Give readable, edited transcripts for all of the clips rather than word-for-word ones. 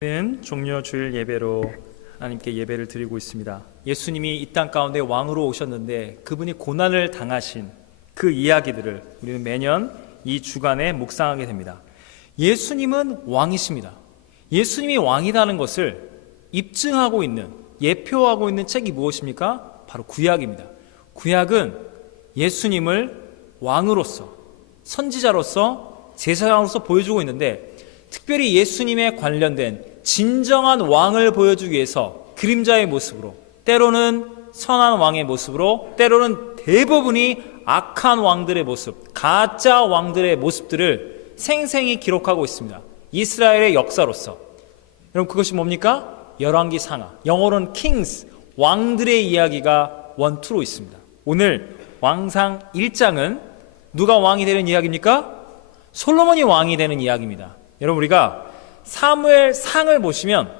는 종려 주일 예배로 하나님께 예배를 드리고 있습니다. 예수님이 이 땅 가운데 왕으로 오셨는데 그분이 고난을 당하신 그 이야기들을 우리는 매년 이 주간에 묵상하게 됩니다. 예수님은 왕이십니다. 예수님이 왕이라는 것을 입증하고 있는, 예표하고 있는 책이 무엇입니까? 바로 구약입니다. 구약은 예수님을 왕으로서, 선지자로서, 제사장으로서 보여주고 있는데, 특별히 예수님에 관련된 진정한 왕을 보여주기 위해서 그림자의 모습으로, 때로는 선한 왕의 모습으로, 때로는 대부분이 악한 왕들의 모습, 가짜 왕들의 모습들을 생생히 기록하고 있습니다. 이스라엘의 역사로서. 여러분, 그것이 뭡니까? 열왕기 상하, 영어로는 킹스, 왕들의 이야기가 원투로 있습니다. 오늘 왕상 1장은 누가 왕이 되는 이야기입니까? 솔로몬이 왕이 되는 이야기입니다. 여러분, 우리가 사무엘 상을 보시면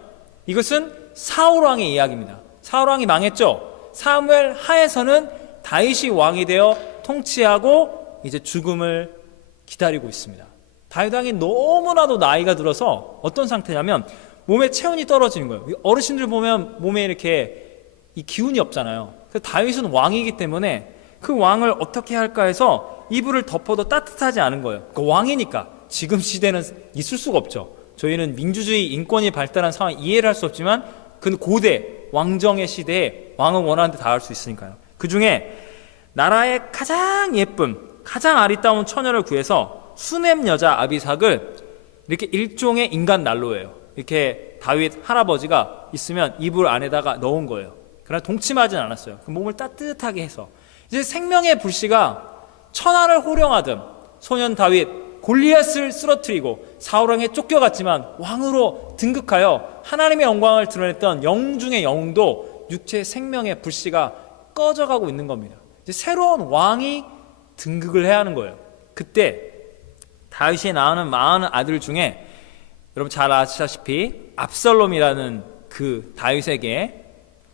이것은 사울왕의 이야기입니다. 사울왕이 망했죠. 사무엘 하에서는 다윗이 왕이 되어 통치하고 이제 죽음을 기다리고 있습니다. 다윗 왕이 너무나도 나이가 들어서 어떤 상태냐면 몸에 체온이 떨어지는 거예요. 어르신들 보면 몸에 이렇게 이 기운이 없잖아요. 그래서 다윗은 왕이기 때문에 그 왕을 어떻게 할까 해서 이불을 덮어도 따뜻하지 않은 거예요. 그 왕이니까. 지금 시대는 있을 수가 없죠. 저희는 민주주의 인권이 발달한 상황 이해를 할 수 없지만 그 고대 왕정의 시대에 왕은 원하는 데 다 할 수 있으니까요. 그 중에 나라의 가장 예쁜, 가장 아리따운 처녀를 구해서 수넴 여자 아비삭을 이렇게 일종의 인간 난로예요. 이렇게 다윗 할아버지가 있으면 이불 안에다가 넣은 거예요. 그러나 동침하진 않았어요. 그 몸을 따뜻하게 해서 이제 생명의 불씨가 천하를 호령하던 소년 다윗 골리앗을 쓰러뜨리고 사울왕에 쫓겨갔지만 왕으로 등극하여 하나님의 영광을 드러냈던 영웅 중의 영웅도 육체의 생명의 불씨가 꺼져가고 있는 겁니다. 이제 새로운 왕이 등극을 해야 하는 거예요. 그때 다윗이 낳은 많은 아들 중에 여러분 잘 아시다시피 압살롬이라는 그 다윗에게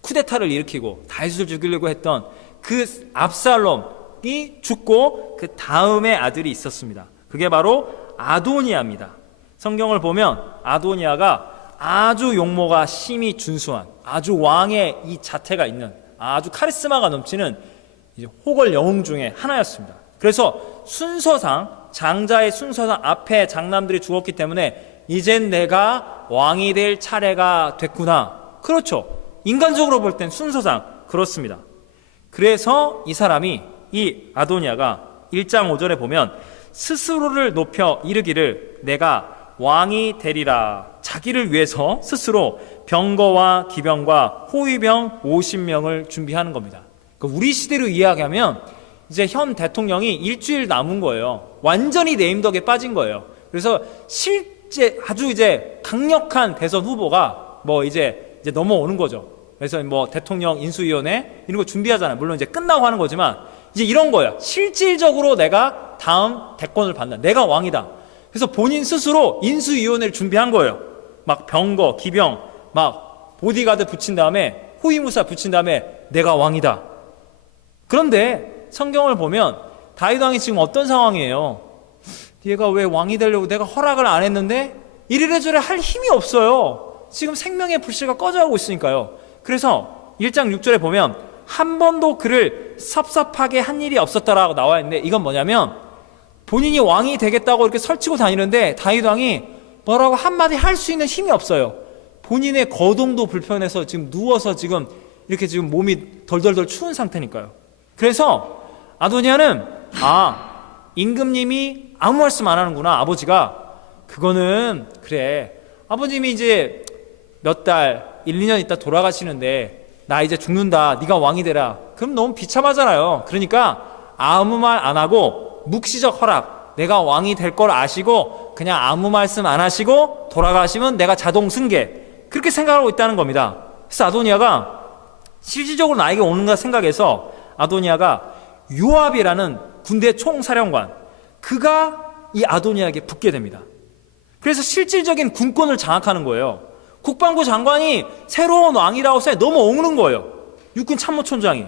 쿠데타를 일으키고 다윗을 죽이려고 했던 그 압살롬이 죽고 그 다음에 아들이 있었습니다. 그게 바로 아도니아입니다. 성경을 보면 아도니아가 아주 용모가 심히 준수한, 아주 왕의 이 자태가 있는, 아주 카리스마가 넘치는 이제 호걸 영웅 중에 하나였습니다. 그래서 순서상, 장자의 순서상 앞에 장남들이 죽었기 때문에 이젠 내가 왕이 될 차례가 됐구나. 그렇죠. 인간적으로 볼 땐 순서상 그렇습니다. 그래서 이 사람이, 이 아도니아가 1장 5절에 보면 스스로를 높여 이르기를 내가 왕이 되리라. 자기를 위해서 스스로 병거와 기병과 호위병 50명을 준비하는 겁니다. 그러니까 우리 시대로 이야기하면 이제 현 대통령이 일주일 남은 거예요. 완전히 네임덕에 빠진 거예요. 그래서 실제 아주 이제 강력한 대선 후보가 뭐 이제 넘어오는 거죠. 그래서 뭐 대통령 인수위원회 이런 거 준비하잖아요. 물론 이제 끝나고 하는 거지만 이제 이런 거예요. 실질적으로 내가 다음 대권을 받는다. 내가 왕이다. 그래서 본인 스스로 인수위원회를 준비한 거예요. 막 병거, 기병, 막 보디가드 붙인 다음에 호위무사 붙인 다음에 내가 왕이다. 그런데 성경을 보면 다윗 왕이 지금 어떤 상황이에요? 얘가 왜 왕이 되려고 내가 허락을 안 했는데 이래저래 할 힘이 없어요. 지금 생명의 불씨가 꺼져가고 있으니까요. 그래서 1장 6절에 보면 한 번도 그를 섭섭하게 한 일이 없었다라고 나와 있는데 이건 뭐냐면 본인이 왕이 되겠다고 이렇게 설치고 다니는데 다윗 왕이 뭐라고 한마디 할 수 있는 힘이 없어요. 본인의 거동도 불편해서 지금 누워서 지금 이렇게 지금 몸이 덜덜덜 추운 상태니까요. 그래서 아도니아는 임금님이 아무 말씀 안 하는구나. 아버지가 그거는 그래. 아버님이 이제 몇 달, 1, 2년 있다 돌아가시는데 나 이제 죽는다. 네가 왕이 되라. 그럼 너무 비참하잖아요. 그러니까 아무 말 안 하고 묵시적 허락. 내가 왕이 될 걸 아시고 그냥 아무 말씀 안 하시고 돌아가시면 내가 자동 승계. 그렇게 생각하고 있다는 겁니다. 그래서 아도니아가 실질적으로 나에게 오는가 생각해서 아도니아가 요압이라는 군대 총사령관, 그가 이 아도니아에게 붙게 됩니다. 그래서 실질적인 군권을 장악하는 거예요. 국방부 장관이 새로운 왕이라고 해서 너무 엉는 거예요. 육군 참모총장이.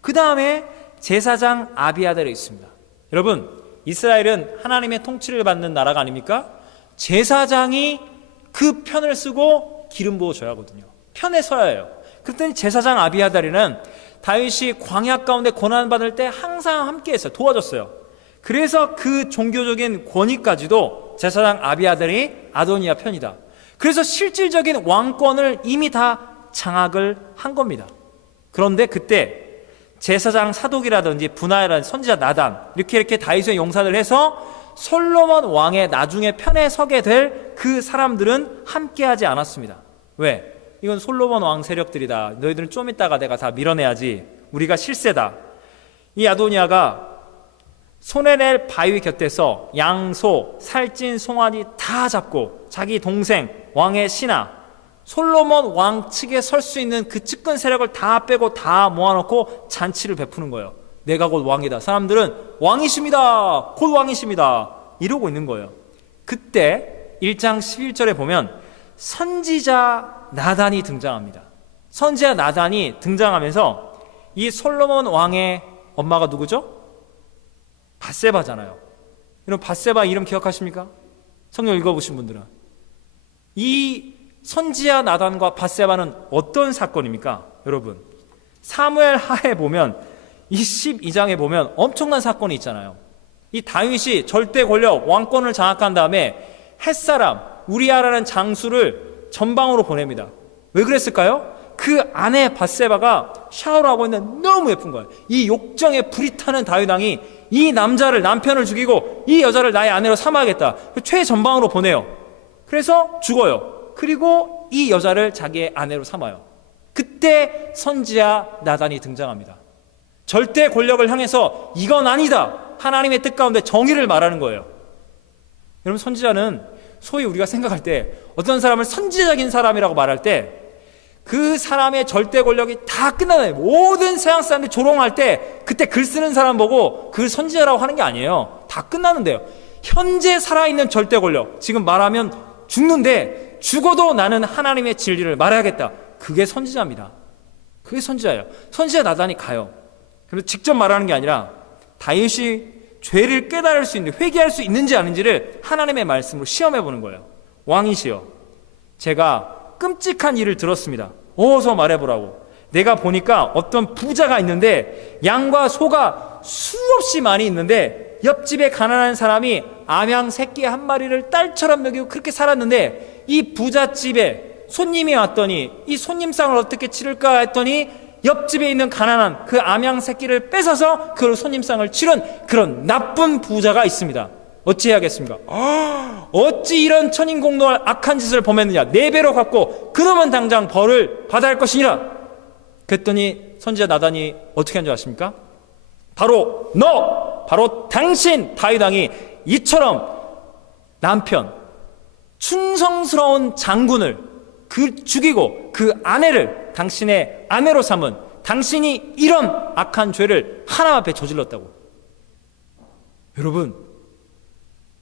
그 다음에 제사장 아비아달이 있습니다. 여러분, 이스라엘은 하나님의 통치를 받는 나라가 아닙니까? 제사장이 그 편을 쓰고 기름 부어줘야 하거든요. 편에 서야 해요. 그랬더니 제사장 아비아달이는 다윗이 광야 가운데 고난받을 때 항상 함께했어요. 도와줬어요. 그래서 그 종교적인 권위까지도 제사장 아비아달이 아도니아 편이다. 그래서 실질적인 왕권을 이미 다 장악을 한 겁니다. 그런데 그때 제사장 사독이라든지 분하야라든지 선지자 나단 이렇게 다윗의 용사들 해서 솔로몬 왕의 나중에 편에 서게 될 그 사람들은 함께하지 않았습니다. 왜? 이건 솔로몬 왕 세력들이다. 너희들은 좀 있다가 내가 다 밀어내야지. 우리가 실세다. 이 아도니아가 손에 낼 바위 곁에서 양, 소, 살찐 송아지 다 잡고 자기 동생 왕의 신하 솔로몬 왕 측에 설 수 있는 그 측근 세력을 다 빼고 다 모아놓고 잔치를 베푸는 거예요. 내가 곧 왕이다. 사람들은 왕이십니다. 곧 왕이십니다. 이러고 있는 거예요. 그때 1장 11절에 보면 선지자 나단이 등장합니다. 선지자 나단이 등장하면서 이 솔로몬 왕의 엄마가 누구죠? 밧세바잖아요. 여러분 밧세바 이름 기억하십니까? 성경 읽어보신 분들은. 이 선지자 나단과 밧세바는 어떤 사건입니까? 여러분 사무엘 하에 보면 이 12장에 보면 엄청난 사건이 있잖아요. 이 다윗이 절대 권력 왕권을 장악한 다음에 햇사람 우리아라는 장수를 전방으로 보냅니다. 왜 그랬을까요? 그 아내 밧세바가 샤워를 하고 있는데 너무 예쁜 거예요. 이 욕정에 불이 타는 다윗 왕이 이 남편을 죽이고 이 여자를 나의 아내로 삼아야겠다. 최전방으로 보내요. 그래서 죽어요. 그리고 이 여자를 자기의 아내로 삼아요. 그때 선지자 나단이 등장합니다. 절대 권력을 향해서 이건 아니다. 하나님의 뜻 가운데 정의를 말하는 거예요. 여러분 선지자는 소위 우리가 생각할 때 어떤 사람을 선지자적인 사람이라고 말할 때 그 사람의 절대 권력이 다 끝나요. 모든 서양 사람들이 조롱할 때 그때 글 쓰는 사람 보고 그 선지자라고 하는 게 아니에요. 다 끝나는데요. 현재 살아있는 절대 권력, 지금 말하면 죽는데 죽어도 나는 하나님의 진리를 말해야겠다. 그게 선지자입니다. 그게 선지자예요. 선지자 나단이 가요. 그래서 직접 말하는 게 아니라 다윗이 죄를 깨달을 수 있는, 회개할 수 있는지 아닌지를 하나님의 말씀으로 시험해 보는 거예요. 왕이시여, 제가 끔찍한 일을 들었습니다. 어서 말해보라고. 내가 보니까 어떤 부자가 있는데 양과 소가 수없이 많이 있는데 옆집에 가난한 사람이 암양 새끼 한 마리를 딸처럼 먹이고 그렇게 살았는데 이 부잣집에 손님이 왔더니 이 손님상을 어떻게 치를까 했더니 옆집에 있는 가난한 그 암양 새끼를 뺏어서 그 손님상을 치른 그런 나쁜 부자가 있습니다. 어찌해야겠습니까? 어찌 이런 천인공노할 악한 짓을 범했느냐. 4배로 갚고 그러면 당장 벌을 받아야 할 것이니라. 그랬더니 선지자 나단이 어떻게 한 줄 아십니까? 바로 당신 다윗 왕이 이처럼 남편 충성스러운 장군을 죽이고 그 아내를 당신의 아내로 삼은 당신이 이런 악한 죄를 하나님 앞에 저질렀다고. 여러분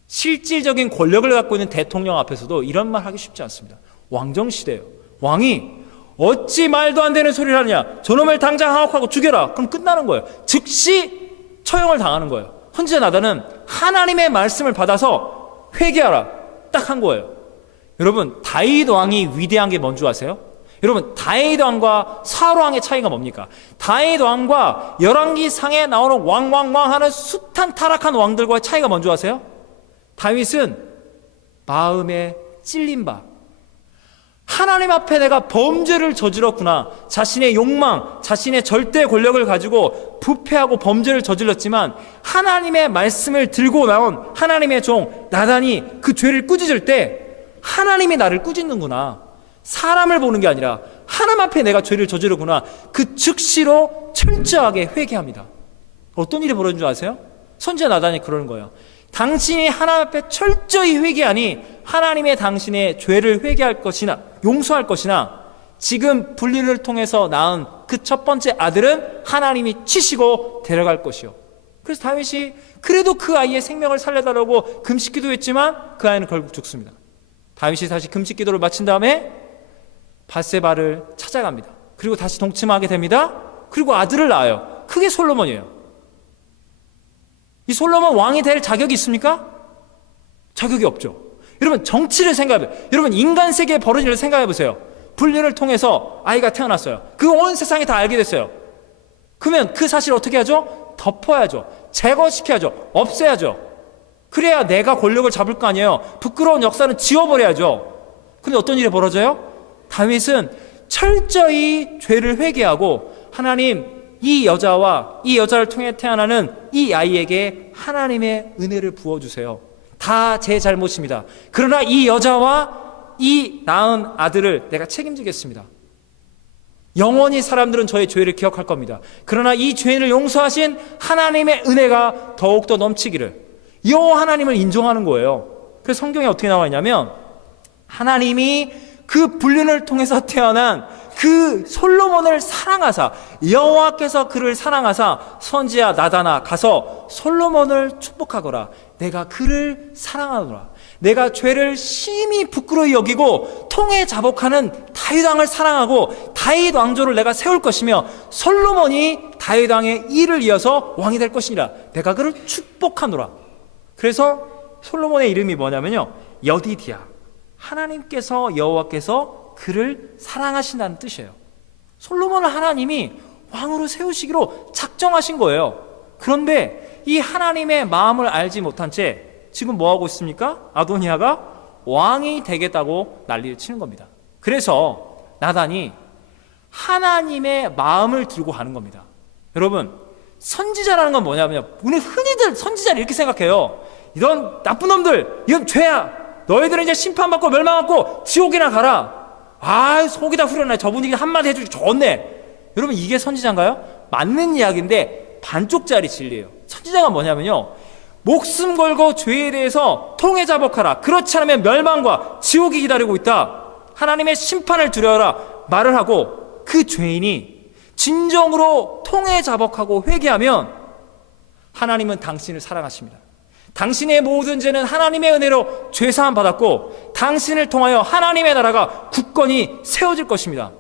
실질적인 권력을 갖고 있는 대통령 앞에서도 이런 말 하기 쉽지 않습니다. 왕정시대예요. 왕이 어찌 말도 안 되는 소리를 하느냐. 저놈을 당장 항옥하고 죽여라. 그럼 끝나는 거예요. 즉시 처형을 당하는 거예요. 선지자 나단은 하나님의 말씀을 받아서 회개하라. 딱 한 거예요. 여러분 다윗 왕이 위대한 게 뭔지 아세요? 여러분 다윗 왕과 사울 왕의 차이가 뭡니까? 다윗 왕과 열왕기상에 나오는 왕 하는 숱한 타락한 왕들과의 차이가 뭔지 아세요? 다윗은 마음에 찔린 바, 하나님 앞에 내가 범죄를 저질렀구나. 자신의 욕망, 자신의 절대 권력을 가지고 부패하고 범죄를 저질렀지만 하나님의 말씀을 들고 나온 하나님의 종 나단이 그 죄를 꾸짖을 때 하나님이 나를 꾸짖는구나. 사람을 보는 게 아니라 하나님 앞에 내가 죄를 저지르구나. 그 즉시로 철저하게 회개합니다. 어떤 일이 벌어진 줄 아세요? 선지자 나단이 그러는 거예요. 당신이 하나님 앞에 철저히 회개하니 하나님의 당신의 죄를 회개할 것이나 용서할 것이나 지금 분리를 통해서 낳은 그 첫 번째 아들은 하나님이 치시고 데려갈 것이요. 그래서 다윗이 그래도 그 아이의 생명을 살려달라고 금식기도 했지만 그 아이는 결국 죽습니다. 다윗이 다시 금식기도를 마친 다음에 밧세바를 찾아갑니다. 그리고 다시 동침하게 됩니다. 그리고 아들을 낳아요. 그게 솔로몬이에요. 이 솔로몬 왕이 될 자격이 있습니까? 자격이 없죠. 여러분 정치를 생각해보세요. 여러분 인간 세계에 벌어진 일을 생각해보세요. 불륜을 통해서 아이가 태어났어요. 그 온 세상이 다 알게 됐어요. 그러면 그 사실을 어떻게 하죠? 덮어야죠. 제거시켜야죠. 없애야죠. 그래야 내가 권력을 잡을 거 아니에요. 부끄러운 역사는 지워버려야죠. 근데 어떤 일이 벌어져요? 다윗은 철저히 죄를 회개하고 하나님, 이 여자와 이 여자를 통해 태어나는 이 아이에게 하나님의 은혜를 부어주세요. 다 제 잘못입니다. 그러나 이 여자와 이 낳은 아들을 내가 책임지겠습니다. 영원히 사람들은 저의 죄를 기억할 겁니다. 그러나 이 죄인을 용서하신 하나님의 은혜가 더욱더 넘치기를, 여호와 하나님을 인정하는 거예요. 그래서 성경에 어떻게 나와 있냐면 하나님이 그 불륜을 통해서 태어난 그 솔로몬을 사랑하사, 여호와께서 그를 사랑하사 선지자 나단아 가서 솔로몬을 축복하거라. 내가 그를 사랑하노라. 내가 죄를 심히 부끄러이 여기고 통에 자복하는 다윗 왕을 사랑하고 다윗 왕조를 내가 세울 것이며 솔로몬이 다윗 왕의 일을 이어서 왕이 될 것이니라. 내가 그를 축복하노라. 그래서 솔로몬의 이름이 뭐냐면요, 여디디야. 하나님께서, 여호와께서 그를 사랑하신다는 뜻이에요. 솔로몬을 하나님이 왕으로 세우시기로 작정하신 거예요. 그런데 이 하나님의 마음을 알지 못한 채 지금 뭐하고 있습니까? 아도니아가 왕이 되겠다고 난리를 치는 겁니다. 그래서 나단이 하나님의 마음을 들고 가는 겁니다. 여러분, 선지자라는 건 뭐냐면요, 우리 흔히들 선지자를 이렇게 생각해요. 이런 나쁜 놈들, 이건 죄야. 너희들은 이제 심판받고 멸망받고 지옥이나 가라. 아, 속이 다 후련해. 저분이 한마디 해주기 좋네. 여러분, 이게 선지자인가요? 맞는 이야기인데 반쪽짜리 진리예요. 선지자가 뭐냐면요, 목숨 걸고 죄에 대해서 통해 자복하라. 그렇지 않으면 멸망과 지옥이 기다리고 있다. 하나님의 심판을 두려워라 말을 하고, 그 죄인이 진정으로 통해 자복하고 회개하면 하나님은 당신을 사랑하십니다. 당신의 모든 죄는 하나님의 은혜로 죄사함 받았고 당신을 통하여 하나님의 나라가 굳건히 세워질 것입니다.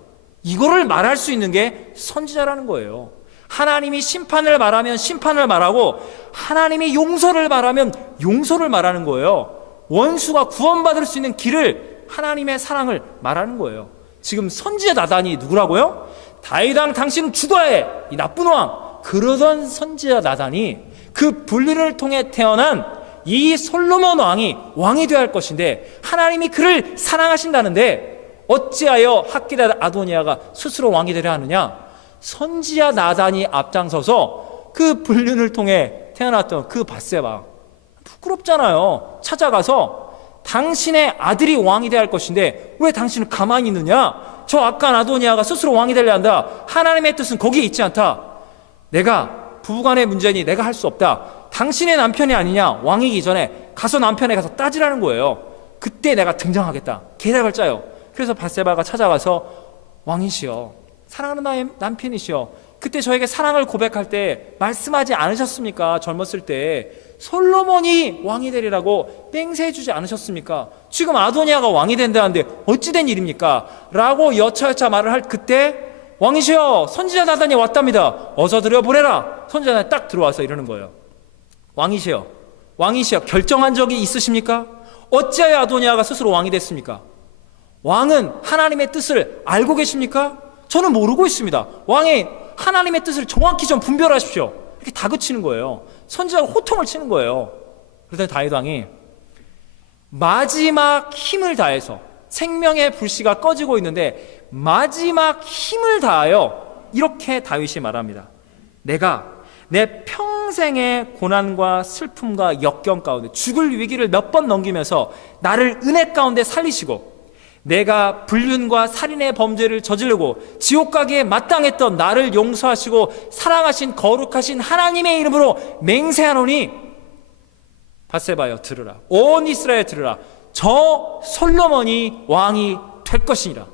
이거를 말할 수 있는 게 선지자라는 거예요. 하나님이 심판을 말하면 심판을 말하고 하나님이 용서를 말하면 용서를 말하는 거예요. 원수가 구원받을 수 있는 길을, 하나님의 사랑을 말하는 거예요. 지금 선지자 나단이 누구라고요? 다윗 왕 당신은 죽어야 해, 이 나쁜 왕. 그러던 선지자 나단이 그 불륜을 통해 태어난 이 솔로몬 왕이 되어야 할 것인데 하나님이 그를 사랑하신다는데 어찌하여 학기다 아도니아가 스스로 왕이 되려 하느냐? 선지자 나단이 앞장서서 그 불륜을 통해 태어났던 그 밧세바, 부끄럽잖아요. 찾아가서 당신의 아들이 왕이 되어야 할 것인데 왜 당신은 가만히 있느냐? 저 악한 아도니아가 스스로 왕이 되려 한다. 하나님의 뜻은 거기에 있지 않다. 내가 부부간의 문제니 내가 할 수 없다. 당신의 남편이 아니냐? 왕이기 전에 가서 남편에 가서 따지라는 거예요. 그때 내가 등장하겠다. 계략을 짜요. 그래서 밧세바가 찾아가서 왕이시여, 사랑하는 나의 남편이시여, 그때 저에게 사랑을 고백할 때 말씀하지 않으셨습니까? 젊었을 때 솔로몬이 왕이 되리라고 맹세해 주지 않으셨습니까? 지금 아도니아가 왕이 된다는데 어찌 된 일입니까? 라고 여차여차 말을 할 그때 왕이시여, 선지자 나단이 왔답니다. 어서 들여보내라. 선지자 나단이 딱 들어와서 이러는 거예요. 왕이시여, 결정한 적이 있으십니까? 어찌하여 아도니아가 스스로 왕이 됐습니까? 왕은 하나님의 뜻을 알고 계십니까? 저는 모르고 있습니다. 왕이 하나님의 뜻을 정확히 좀 분별하십시오. 이렇게 다그치는 거예요. 선지자가 호통을 치는 거예요. 그러더니 다윗 왕이 마지막 힘을 다해서, 생명의 불씨가 꺼지고 있는데 마지막 힘을 다하여 이렇게 다윗이 말합니다. 내가 내 평생의 고난과 슬픔과 역경 가운데 죽을 위기를 몇 번 넘기면서 나를 은혜 가운데 살리시고 내가 불륜과 살인의 범죄를 저지르고 지옥 가기에 마땅했던 나를 용서하시고 사랑하신 거룩하신 하나님의 이름으로 맹세하노니 밧세바여 들으라. 온 이스라엘 들으라. 저 솔로몬이 왕이 될 것이니라.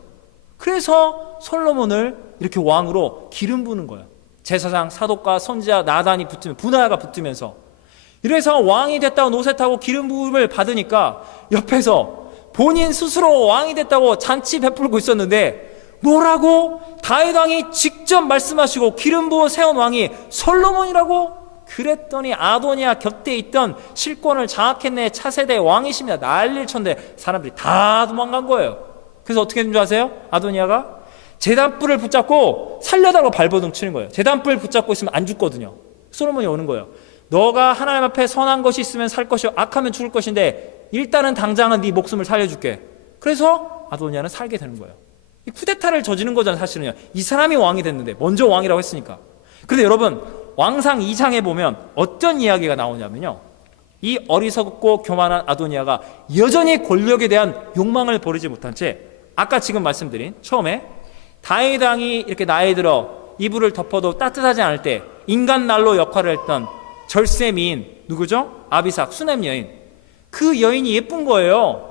그래서 솔로몬을 이렇게 왕으로 기름 부는 거예요. 제사장 사독과 선지자 나단이 붙으면, 분하야가 붙으면서, 이래서 왕이 됐다고 노새 타고 기름 부음을 받으니까 옆에서 본인 스스로 왕이 됐다고 잔치 베풀고 있었는데 뭐라고? 다윗 왕이 직접 말씀하시고 기름 부어 세운 왕이 솔로몬이라고? 그랬더니 아도니아 곁에 있던 실권을 장악했네, 차세대 왕이십니다, 난리를 쳤는데 사람들이 다 도망간 거예요. 그래서 어떻게 된 줄 아세요? 아도니아가 제단불을 붙잡고 살려달라고 발버둥 치는 거예요. 제단불 붙잡고 있으면 안 죽거든요. 솔로몬이 오는 거예요. 너가 하나님 앞에 선한 것이 있으면 살 것이요 악하면 죽을 것인데 일단은 당장은 네 목숨을 살려줄게. 그래서 아도니아는 살게 되는 거예요. 이 쿠데타를 저지른 거잖아요. 사실은요, 이 사람이 왕이 됐는데, 먼저 왕이라고 했으니까. 그런데 여러분, 왕상 2장에 보면 어떤 이야기가 나오냐면요, 이 어리석고 교만한 아도니아가 여전히 권력에 대한 욕망을 버리지 못한 채, 아까 지금 말씀드린 처음에 다윗 왕이 이렇게 나이 들어 이불을 덮어도 따뜻하지 않을 때 인간 난로 역할을 했던 절세미인 누구죠? 아비삭, 수넴 여인. 그 여인이 예쁜 거예요.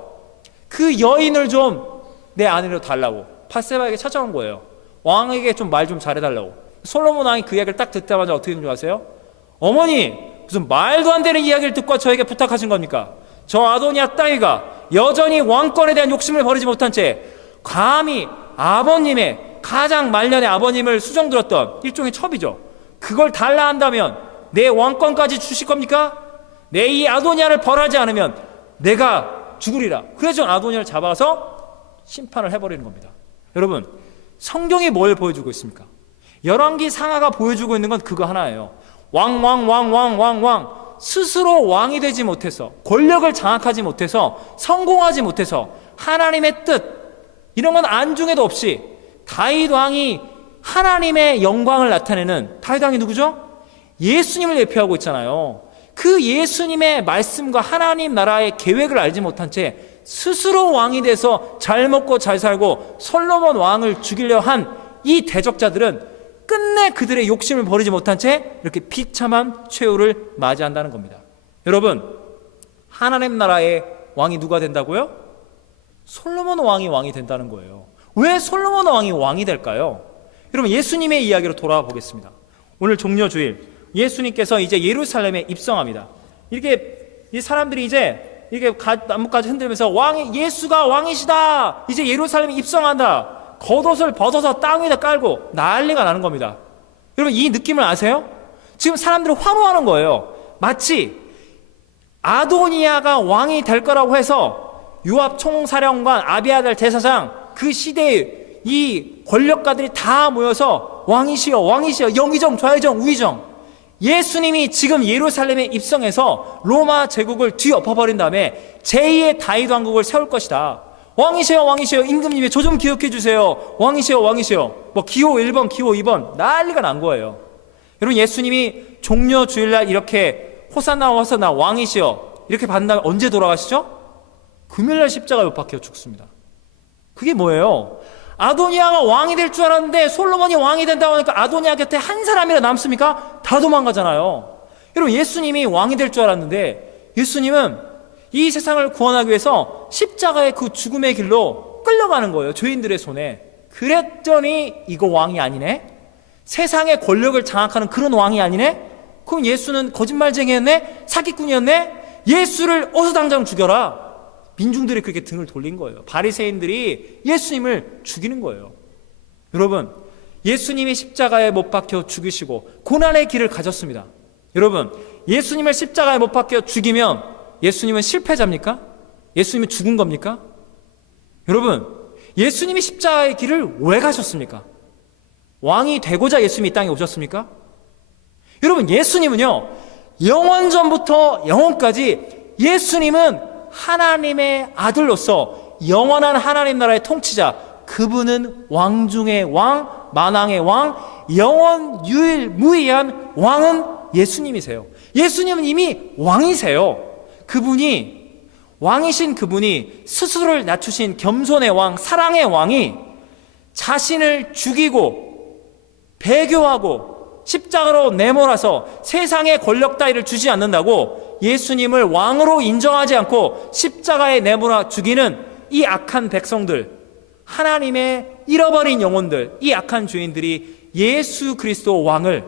그 여인을 좀 내 아내로 달라고 밧세바에게 찾아온 거예요. 왕에게 좀 말 좀 잘해달라고. 솔로몬 왕이 그 이야기를 딱 듣자마자 어떻게 된 줄 아세요? 어머니, 무슨 말도 안 되는 이야기를 듣고 저에게 부탁하신 겁니까? 저 아도니아 따위가 여전히 왕권에 대한 욕심을 버리지 못한 채 감히 아버님의 가장 말년의 아버님을 수정들었던 일종의 첩이죠. 그걸 달라 한다면 내 왕권까지 주실 겁니까? 내 이 아도니아를 벌하지 않으면 내가 죽으리라. 그래서 아도니아를 잡아서 심판을 해버리는 겁니다. 여러분, 성경이 뭘 보여주고 있습니까? 열왕기 상하가 보여주고 있는 건 그거 하나예요. 왕 스스로 왕이 되지 못해서, 권력을 장악하지 못해서, 성공하지 못해서 하나님의 뜻, 이런 건 안중에도 없이 다윗 왕이 하나님의 영광을 나타내는, 다윗 왕이 누구죠? 예수님을 대표하고 있잖아요. 그 예수님의 말씀과 하나님 나라의 계획을 알지 못한 채 스스로 왕이 돼서 잘 먹고 잘 살고 솔로몬 왕을 죽이려 한 이 대적자들은 끝내 그들의 욕심을 버리지 못한 채 이렇게 비참한 최후를 맞이한다는 겁니다. 여러분, 하나님 나라의 왕이 누가 된다고요? 솔로몬 왕이 된다는 거예요. 왜 솔로몬 왕이 될까요? 여러분, 예수님의 이야기로 돌아와 보겠습니다. 오늘 종려주일, 예수님께서 이제 예루살렘에 입성합니다. 이렇게 이 사람들이 이제 이렇게 나뭇가지 흔들면서 예수가 왕이시다, 이제 예루살렘에 입성한다, 겉옷을 벗어서 땅 위에다 깔고 난리가 나는 겁니다. 여러분, 이 느낌을 아세요? 지금 사람들은 환호하는 거예요. 마치 아도니아가 왕이 될 거라고 해서 요압 총사령관, 아비아달 대사장, 그 시대의 이 권력가들이 다 모여서 왕이시여 영의정 좌의정 우의정, 예수님이 지금 예루살렘에 입성해서 로마 제국을 뒤엎어버린 다음에 제2의 다윗 왕국을 세울 것이다. 왕이시여 임금님이 저 좀 기억해 주세요. 왕이시여 뭐 기호 1번 기호 2번 난리가 난 거예요. 여러분, 예수님이 종려 주일날 이렇게 호산나 왕이시여 이렇게 받은 다음에 언제 돌아가시죠? 금요일날 십자가에 못 박혀 죽습니다. 그게 뭐예요? 아도니아가 왕이 될 줄 알았는데 솔로몬이 왕이 된다고 하니까 아도니아 곁에 한 사람이라 남습니까? 다 도망가잖아요. 여러분, 예수님이 왕이 될 줄 알았는데 예수님은 이 세상을 구원하기 위해서 십자가의 그 죽음의 길로 끌려가는 거예요. 죄인들의 손에. 그랬더니 이거 왕이 아니네? 세상의 권력을 장악하는 그런 왕이 아니네? 그럼 예수는 거짓말쟁이였네? 사기꾼이었네? 예수를 어서 당장 죽여라. 민중들이 그렇게 등을 돌린 거예요. 바리새인들이 예수님을 죽이는 거예요. 여러분, 예수님이 십자가에 못 박혀 죽으시고 고난의 길을 가졌습니다. 여러분, 예수님을 십자가에 못 박혀 죽이면 예수님은 실패자입니까? 예수님이 죽은 겁니까? 여러분, 예수님이 십자가의 길을 왜 가셨습니까? 왕이 되고자 예수님이 이 땅에 오셨습니까? 여러분, 예수님은요, 영원전부터 영원까지 예수님은 하나님의 아들로서 영원한 하나님 나라의 통치자, 그분은 왕 중의 왕, 만왕의 왕, 영원 유일무이한 왕은 예수님이세요. 예수님은 이미 왕이세요. 그분이, 왕이신 그분이, 스스로를 낮추신 겸손의 왕, 사랑의 왕이 자신을 죽이고 배교하고 십자가로 내몰아서 세상의 권력 따위를 주지 않는다고 예수님을 왕으로 인정하지 않고 십자가에 내몰아 죽이는 이 악한 백성들, 하나님의 잃어버린 영혼들, 이 악한 죄인들이 예수 그리스도 왕을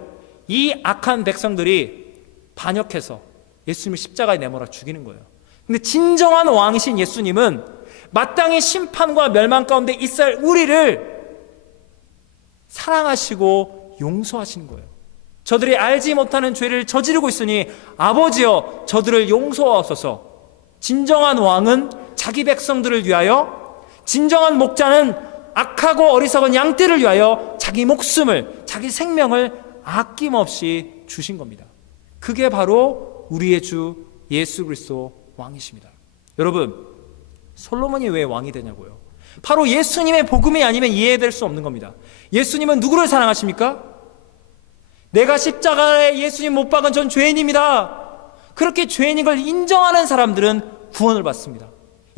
이 악한 백성들이 반역해서 예수님을 십자가에 내몰아 죽이는 거예요. 근데 진정한 왕이신 예수님은 마땅히 심판과 멸망 가운데 있을 우리를 사랑하시고 용서하시는 거예요. 저들이 알지 못하는 죄를 저지르고 있으니 아버지여 저들을 용서하옵소서. 진정한 왕은 자기 백성들을 위하여, 진정한 목자는 악하고 어리석은 양떼를 위하여 자기 목숨을, 자기 생명을 아낌없이 주신 겁니다. 그게 바로 우리의 주 예수 그리스도 왕이십니다. 여러분, 솔로몬이 왜 왕이 되냐고요? 바로 예수님의 복음이 아니면 이해될 수 없는 겁니다. 예수님은 누구를 사랑하십니까? 내가 십자가에 예수님 못 박은 전 죄인입니다. 그렇게 죄인인 걸 인정하는 사람들은 구원을 받습니다.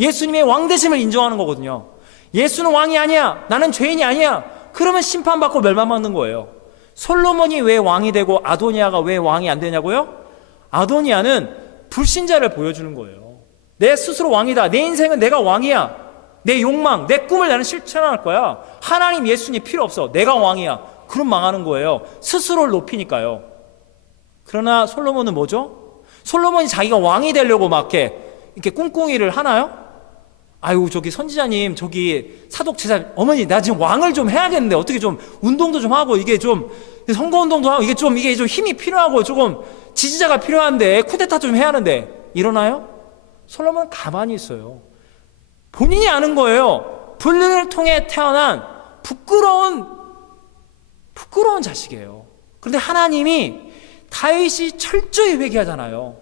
예수님의 왕되심을 인정하는 거거든요. 예수는 왕이 아니야, 나는 죄인이 아니야, 그러면 심판받고 멸망받는 거예요. 솔로몬이 왜 왕이 되고 아도니아가 왜 왕이 안 되냐고요? 아도니아는 불신자를 보여주는 거예요. 내 스스로 왕이다, 내 인생은 내가 왕이야, 내 욕망, 내 꿈을 나는 실천할 거야, 하나님 예수님 필요 없어, 내가 왕이야, 그럼 망하는 거예요. 스스로를 높이니까요. 그러나 솔로몬은 뭐죠? 솔로몬이 자기가 왕이 되려고 막 이렇게 꿍꿍이를 하나요? 아유, 저기 선지자님, 저기 사독 제자 어머니, 나 지금 왕을 좀 해야겠는데 어떻게 좀 운동도 좀 하고, 이게 좀 선거운동도 하고, 이게 좀 힘이 필요하고 조금 지지자가 필요한데 쿠데타 좀 해야 하는데 이러나요? 솔로몬은 가만히 있어요. 본인이 아는 거예요. 불륜을 통해 태어난 부끄러운 자식이에요. 그런데 하나님이 다윗이 철저히 회개하잖아요.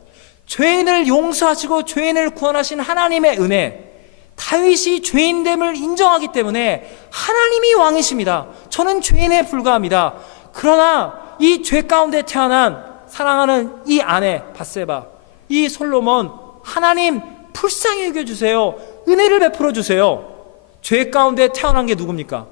죄인을 용서하시고 죄인을 구원하신 하나님의 은혜, 다윗이 죄인됨을 인정하기 때문에 하나님이 왕이십니다. 저는 죄인에 불과합니다. 그러나 이 죄 가운데 태어난 사랑하는 이 아내 밧세바, 이 솔로몬, 하나님 불쌍히 여겨주세요. 은혜를 베풀어 주세요. 죄 가운데 태어난 게 누굽니까?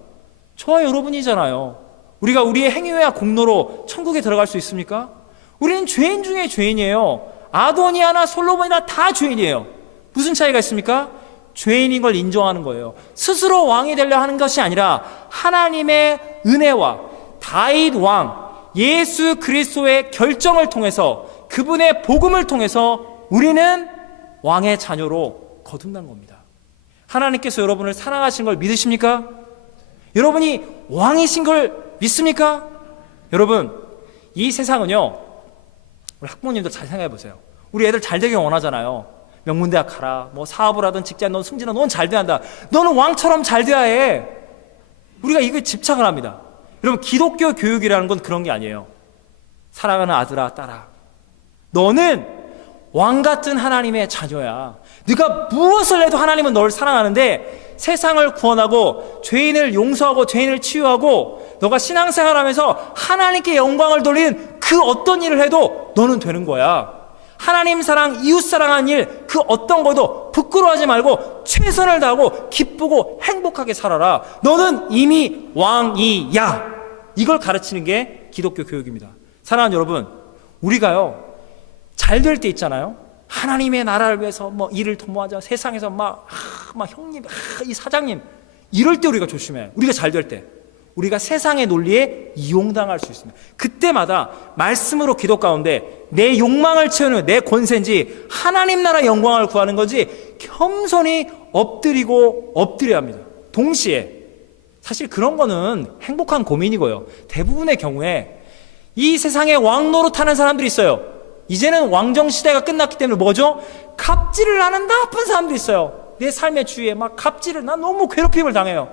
저와 여러분이잖아요. 우리가 우리의 행위와 공로로 천국에 들어갈 수 있습니까? 우리는 죄인 중에 죄인이에요. 아도니아나 솔로몬이나 다 죄인이에요. 무슨 차이가 있습니까? 죄인인 걸 인정하는 거예요. 스스로 왕이 되려 하는 것이 아니라 하나님의 은혜와 다윗 왕 예수 그리스도의 결정을 통해서, 그분의 복음을 통해서 우리는 왕의 자녀로 거듭난 겁니다. 하나님께서 여러분을 사랑하신 걸 믿으십니까? 여러분이 왕이신 걸 믿습니까? 여러분, 이 세상은요, 우리 학부모님들 잘 생각해 보세요. 우리 애들 잘 되길 원하잖아요. 명문대학 가라, 뭐 사업을 하든 직장, 넌 승진아, 넌 잘 돼야 한다, 너는 왕처럼 잘 돼야 해. 우리가 이거에 집착을 합니다. 여러분, 기독교 교육이라는 건 그런 게 아니에요. 사랑하는 아들아, 딸아, 너는 왕 같은 하나님의 자녀야. 네가 무엇을 해도 하나님은 너를 사랑하는데, 세상을 구원하고 죄인을 용서하고 죄인을 치유하고 너가 신앙생활하면서 하나님께 영광을 돌리는 그 어떤 일을 해도 너는 되는 거야. 하나님 사랑, 이웃 사랑하는 일, 그 어떤 것도 부끄러워하지 말고 최선을 다하고 기쁘고 행복하게 살아라. 너는 이미 왕이야. 이걸 가르치는 게 기독교 교육입니다. 사랑하는 여러분, 우리가요 잘 될 때 있잖아요. 하나님의 나라를 위해서 뭐 일을 도모하자, 세상에서 막 형님, 이 사장님, 이럴 때 우리가 조심해요. 우리가 잘 될 때, 우리가 세상의 논리에 이용당할 수 있습니다. 그때마다 말씀으로 기도 가운데 내 욕망을 채우는 내 권세인지 하나님 나라 영광을 구하는 건지 겸손히 엎드려야 합니다. 동시에 사실 그런 거는 행복한 고민이고요. 대부분의 경우에 이 세상에 왕 노릇하는 사람들이 있어요. 이제는 왕정 시대가 끝났기 때문에 뭐죠? 갑질을 하는 나쁜 사람도 있어요. 내 삶의 주위에 막 갑질을, 난 너무 괴롭힘을 당해요.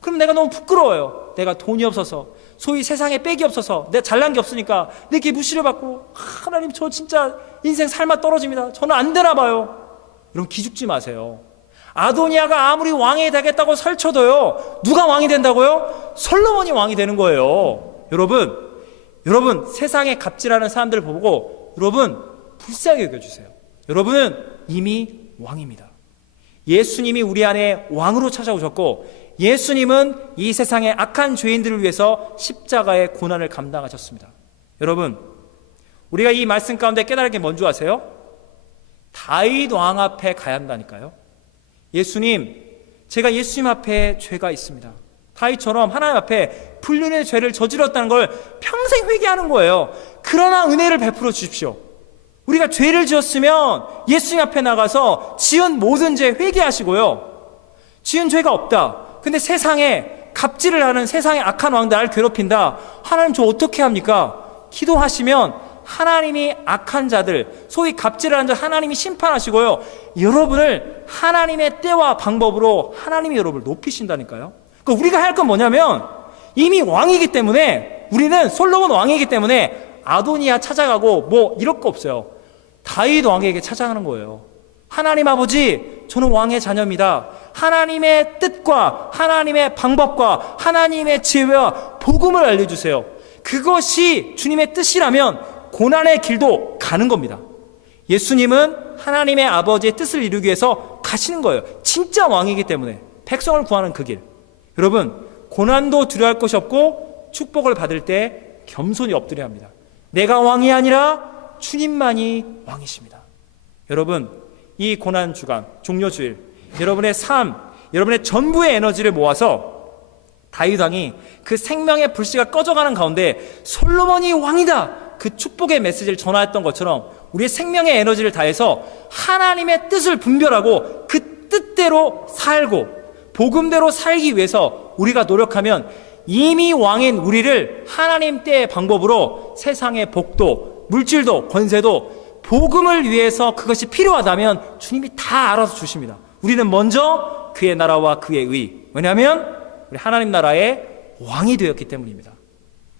그럼 내가 너무 부끄러워요. 내가 돈이 없어서, 소위 세상에 빽이 없어서, 내가 잘난 게 없으니까 내게 무시를 받고, 하나님 저 진짜 인생 삶아 떨어집니다. 저는 안 되나 봐요. 여러분, 기죽지 마세요. 아도니아가 아무리 왕이 되겠다고 설쳐도요, 누가 왕이 된다고요? 솔로몬이 왕이 되는 거예요. 여러분 세상에 갑질하는 사람들을 보고 여러분 불쌍히 여겨주세요. 여러분은 이미 왕입니다. 예수님이 우리 안에 왕으로 찾아오셨고, 예수님은 이 세상의 악한 죄인들을 위해서 십자가의 고난을 감당하셨습니다. 여러분, 우리가 이 말씀 가운데 깨달을 게 뭔지 아세요? 다윗 왕 앞에 가야 한다니까요. 예수님, 제가 예수님 앞에 죄가 있습니다. 다윗처럼 하나님 앞에 불륜의 죄를 저질렀다는 걸 평생 회개하는 거예요. 그러나 은혜를 베풀어 주십시오. 우리가 죄를 지었으면 예수님 앞에 나가서 지은 모든 죄 회개하시고요. 지은 죄가 없다. 근데 세상에 갑질을 하는 세상의 악한 왕들 나를 괴롭힌다. 하나님 저 어떻게 합니까? 기도하시면 하나님이 악한 자들, 소위 갑질하는 자 하나님이 심판하시고요, 여러분을 하나님의 때와 방법으로 하나님이 여러분을 높이신다니까요. 그러니까 우리가 할 건 뭐냐면, 이미 왕이기 때문에, 우리는 솔로몬 왕이기 때문에 아도니아 찾아가고 뭐 이럴 거 없어요. 다윗 왕에게 찾아가는 거예요. 하나님 아버지, 저는 왕의 자녀입니다. 하나님의 뜻과 하나님의 방법과 하나님의 지혜와 복음을 알려주세요. 그것이 주님의 뜻이라면 고난의 길도 가는 겁니다. 예수님은 하나님의 아버지의 뜻을 이루기 위해서 가시는 거예요. 진짜 왕이기 때문에 백성을 구하는 그 길. 여러분, 고난도 두려워할 것이 없고 축복을 받을 때 겸손히 엎드려야 합니다. 내가 왕이 아니라 주님만이 왕이십니다. 여러분, 이 고난 주간, 종려주일, 여러분의 삶, 여러분의 전부의 에너지를 모아서 다윗 왕이 그 생명의 불씨가 꺼져가는 가운데 솔로몬이 왕이다, 그 축복의 메시지를 전하였던 것처럼 우리의 생명의 에너지를 다해서 하나님의 뜻을 분별하고 그 뜻대로 살고 복음대로 살기 위해서 우리가 노력하면 이미 왕인 우리를 하나님 때의 방법으로 세상의 복도, 물질도, 권세도 복음을 위해서 그것이 필요하다면 주님이 다 알아서 주십니다. 우리는 먼저 그의 나라와 그의 의, 왜냐하면 우리 하나님 나라의 왕이 되었기 때문입니다.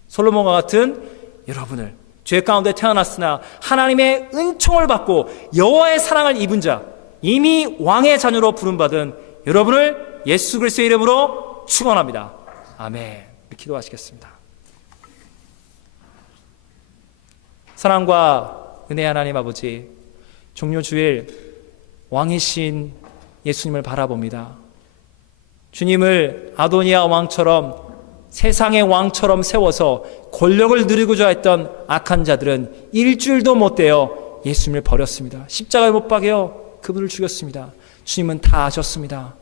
솔로몬과 같은 여러분을, 죄 가운데 태어났으나 하나님의 은총을 받고 여호와의 사랑을 입은 자, 이미 왕의 자녀로 부름받은 여러분을 예수 그리스도의 이름으로 축원합니다. 아멘. 기도하시겠습니다. 사랑과 은혜의 하나님 아버지, 종료주일 왕이신 예수님을 바라봅니다. 주님을 아도니아 왕처럼, 세상의 왕처럼 세워서 권력을 누리고자 했던 악한 자들은 일주일도 못 되어 예수님을 버렸습니다. 십자가에 못 박여 그분을 죽였습니다. 주님은 다 아셨습니다.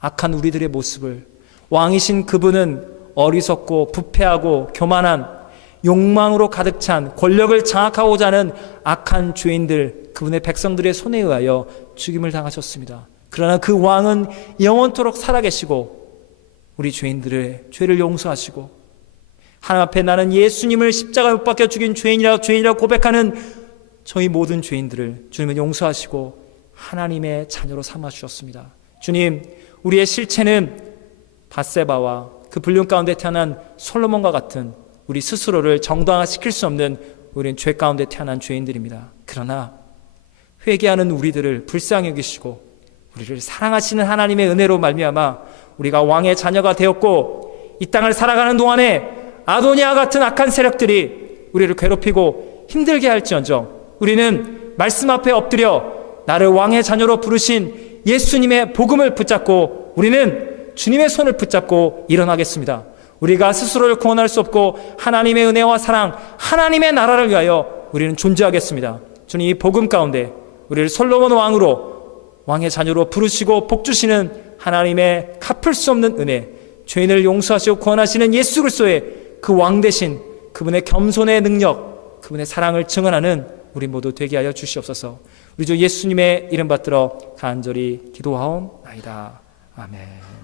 악한 우리들의 모습을. 왕이신 그분은 어리석고 부패하고 교만한, 욕망으로 가득 찬, 권력을 장악하고자 하는 악한 죄인들, 그분의 백성들의 손에 의하여 죽임을 당하셨습니다. 그러나 그 왕은 영원토록 살아계시고 우리 죄인들의 죄를 용서하시고, 하나님 앞에 나는 예수님을 십자가에 못 박혀 죽인 죄인이라고 고백하는 저희 모든 죄인들을 주님은 용서하시고 하나님의 자녀로 삼아주셨습니다. 주님, 우리의 실체는 밧세바와 그 불륜 가운데 태어난 솔로몬과 같은 우리 스스로를 정당화시킬 수 없는 우리는 죄 가운데 태어난 죄인들입니다. 그러나 회개하는 우리들을 불쌍히 여기시고 우리를 사랑하시는 하나님의 은혜로 말미암아 우리가 왕의 자녀가 되었고, 이 땅을 살아가는 동안에 아도니아 같은 악한 세력들이 우리를 괴롭히고 힘들게 할지언정 우리는 말씀 앞에 엎드려 나를 왕의 자녀로 부르신 예수님의 복음을 붙잡고 우리는 주님의 손을 붙잡고 일어나겠습니다. 우리가 스스로를 구원할 수 없고 하나님의 은혜와 사랑, 하나님의 나라를 위하여 우리는 존재하겠습니다. 주님, 이 복음 가운데 우리를 솔로몬 왕으로, 왕의 자녀로 부르시고 복주시는 하나님의 갚을 수 없는 은혜, 죄인을 용서하시고 구원하시는 예수 그리스도의 그 왕 대신 그분의 겸손의 능력, 그분의 사랑을 증언하는 우리 모두 되게 하여 주시옵소서. 우리 주 예수님의 이름 받들어 간절히 기도하옵나이다. 아멘.